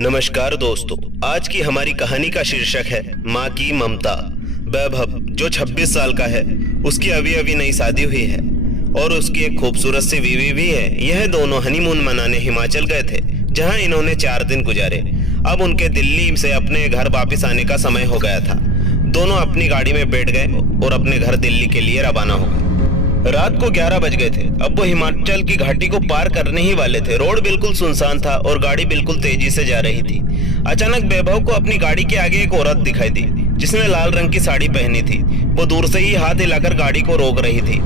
नमस्कार दोस्तों, आज की हमारी कहानी का शीर्षक है माँ की ममता। वैभव जो 26 साल का है, उसकी अभी अभी नई शादी हुई है और उसकी एक खूबसूरत सी बीवी भी है। यह दोनों हनीमून मनाने हिमाचल गए थे, जहां इन्होंने 4 दिन गुजारे। अब उनके दिल्ली से अपने घर वापस आने का समय हो गया था। दोनों अपनी गाड़ी में बैठ गए और अपने घर दिल्ली के लिए रवाना हो गए। रात को 11 बज गए थे। अब वो हिमाचल की घाटी को पार करने ही वाले थे। रोड बिल्कुल सुनसान था और गाड़ी बिल्कुल तेजी से जा रही थी। अचानक वैभव को अपनी गाड़ी के आगे एक औरत दिखाई दी, जिसने लाल रंग की साड़ी पहनी थी। वो दूर से ही हाथ हिलाकर गाड़ी को रोक रही थी।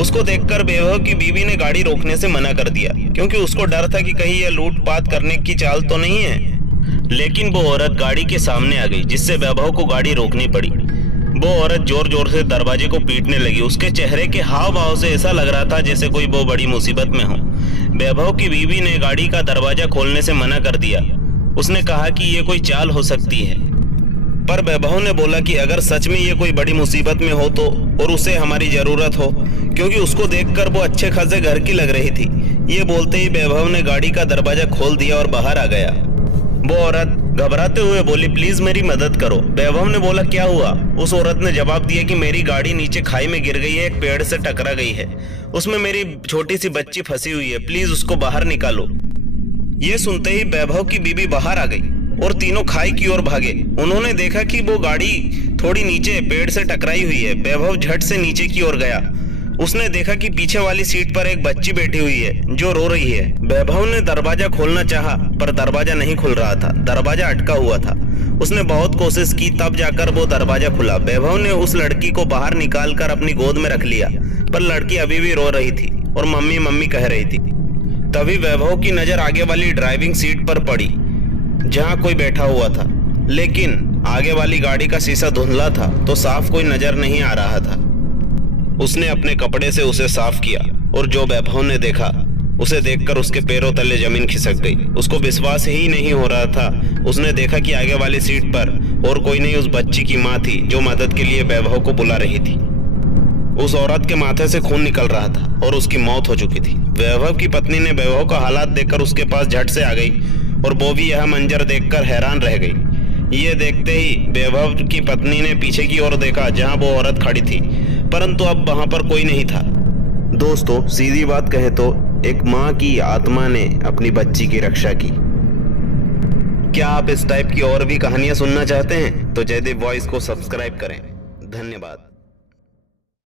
उसको देखकर वैभव की बीवी ने गाड़ी रोकने से मना कर दिया, क्योंकि उसको डर था कि कहीं यह लूटपाट करने की चाल तो नहीं है। लेकिन वो औरत गाड़ी के सामने आ गई, जिससे वैभव को गाड़ी रोकनी पड़ी। वो औरत जोर जोर से दरवाजे को पीटने लगी। उसके चेहरे के हाव भाव से ऐसा लग रहा था जैसे कोई वो बड़ी मुसीबत में हो। वैभव की बीवी ने गाड़ी का दरवाजा खोलने से मना कर दिया। उसने कहा कि ये कोई चाल हो सकती है, पर वैभव ने बोला कि अगर सच में ये कोई बड़ी मुसीबत में हो तो, और उसे हमारी जरूरत हो, क्योंकि उसको देखकर वो अच्छे खासे घर की लग रही थी। ये बोलते ही वैभव ने गाड़ी का दरवाजा खोल दिया और बाहर आ गया। वो औरत घबराते हुए बोली, प्लीज मेरी मदद करो। वैभव ने बोला, क्या हुआ? उस औरत ने जवाब दिया कि मेरी गाड़ी नीचे खाई में गिर गई है, एक पेड़ से टकरा गई है। उसमें मेरी छोटी सी बच्ची फंसी हुई है, प्लीज उसको बाहर निकालो। ये सुनते ही वैभव की बीवी बाहर आ गई और तीनों खाई की ओर भागे। उन्होंने देखा कि वो गाड़ी थोड़ी नीचे पेड़ से टकराई हुई है। वैभव झट से नीचे की ओर गया। उसने देखा कि पीछे वाली सीट पर एक बच्ची बैठी हुई है जो रो रही है। वैभव ने दरवाजा खोलना चाहा, पर दरवाजा नहीं खुल रहा था। दरवाजा अटका हुआ था। उसने बहुत कोशिश की, तब जाकर वो दरवाजा खुला। वैभव ने उस लड़की को बाहर निकालकर अपनी गोद में रख लिया, पर लड़की अभी भी रो रही थी और मम्मी मम्मी कह रही थी। तभी वैभव की नजर आगे वाली ड्राइविंग सीट पर पड़ी, जहाँ कोई बैठा हुआ था। लेकिन आगे वाली गाड़ी का शीशा धुंधला था, तो साफ कोई नजर नहीं आ रहा था। उसने अपने कपड़े से उसे साफ किया और जो वैभव ने देखा, उसे देखकर उसके पैरों तले जमीन खिसक गई। उसको विश्वास ही नहीं हो रहा था। उसने देखा कि आगे वाली सीट पर और कोई नहीं, उस बच्ची की माँ थी, जो मदद के लिए वैभव को बुला रही थी। उस औरत के माथे से खून निकल रहा था और उसकी मौत हो चुकी थी। वैभव की पत्नी ने वैभव का हालात देखकर उसके पास झट से आ गई और वो भी यह मंजर देखकर हैरान रह गई। ये देखते ही वैभव की पत्नी ने पीछे की ओर देखा, जहां वो औरत खड़ी थी, परंतु अब वहां पर कोई नहीं था। दोस्तों, सीधी बात कहे तो एक माँ की आत्मा ने अपनी बच्ची की रक्षा की। क्या आप इस टाइप की और भी कहानियां सुनना चाहते हैं? तो जयदेव वॉइस को सब्सक्राइब करें। धन्यवाद।